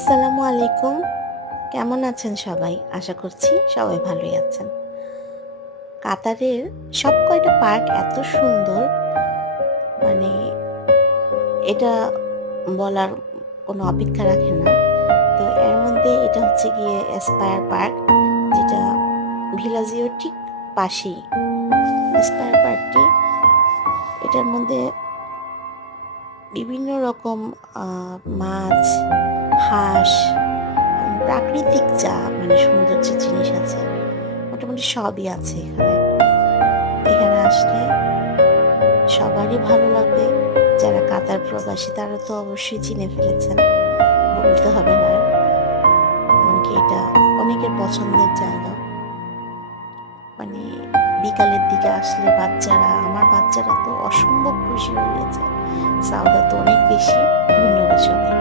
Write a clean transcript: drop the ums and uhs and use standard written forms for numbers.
আসসালামু আলাইকুম। কেমন আছেন সবাই? আশা করছি সবাই ভালোই আছেন। কাতারের সব কয়টা পার্ক এত সুন্দর, মানে এটা বলার কোনো অপেক্ষা রাখে না। তো এর মধ্যে এটা হচ্ছে গিয়ে এসপায়ার পার্ক, যেটা ভিলাজিওর ঠিক পাশেই। এসপায়ার পার্কটি, এটার মধ্যে বিভিন্ন রকম মাছ, হাঁস, প্রাকৃতিক যা সৌন্দর্যের জিনিস আছে, মোটামুটি সবই আছে এখানে। এখানে আসলে সবারই ভালো লাগবে। যারা কাতার প্রবাসী তারা তো অবশ্যই চিনে ফেলেছেন, বলতে হবে না। এমনকি এটা অনেকের পছন্দের জায়গা। মানে বিকালের দিকে আসলে আমার বাচ্চারা তো অসম্ভব খুশি হয়ে গেছে। সাউদা তো অনেক বেশি। ধন্যবাদ সবাই।